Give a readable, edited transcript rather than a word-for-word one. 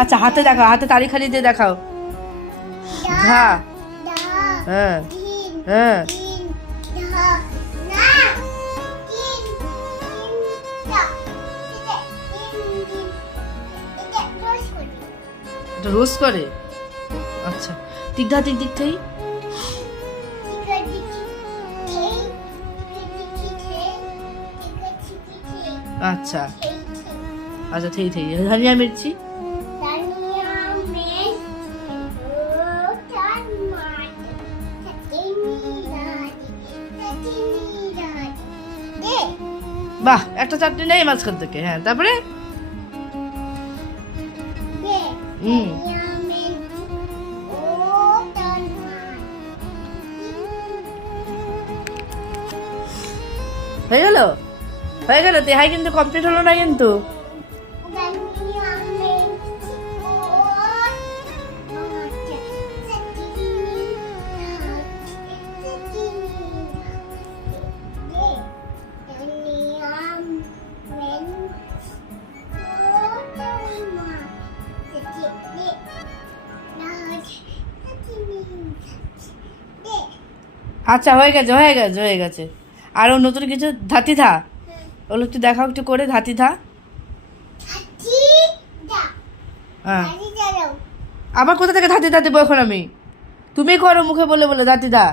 আচ্ছা হাতে দেখাও, হাতে তালিখালি দিয়ে দেখাও। ধা। হ্যাঁ হ্যাঁ এটা রোজ করে। আচ্ছা টিক ধা টিক দিক থেই। আচ্ছা আচ্ছা থেই থেই ধনিয়া মির্চি। বাহ একটা চাটনি নেই মাঝখান থেকে। হ্যাঁ তারপরে হয়ে গেল হয়ে গেল। তেহাই কিন্তু কমপ্লিট হলো না কিন্তু। আচ্ছা হয়ে গেছে হয়ে গেছে হয়ে গেছে। আরও নতুন কিছু ধাতি ধা, ওগুলো একটু দেখাও একটু করে ধাতি ধা। হ্যাঁ আবার কোথা থেকে ধাতি ধা দেবো এখন আমি? তুমি করো মুখে বলে বলে ধাতি ধা।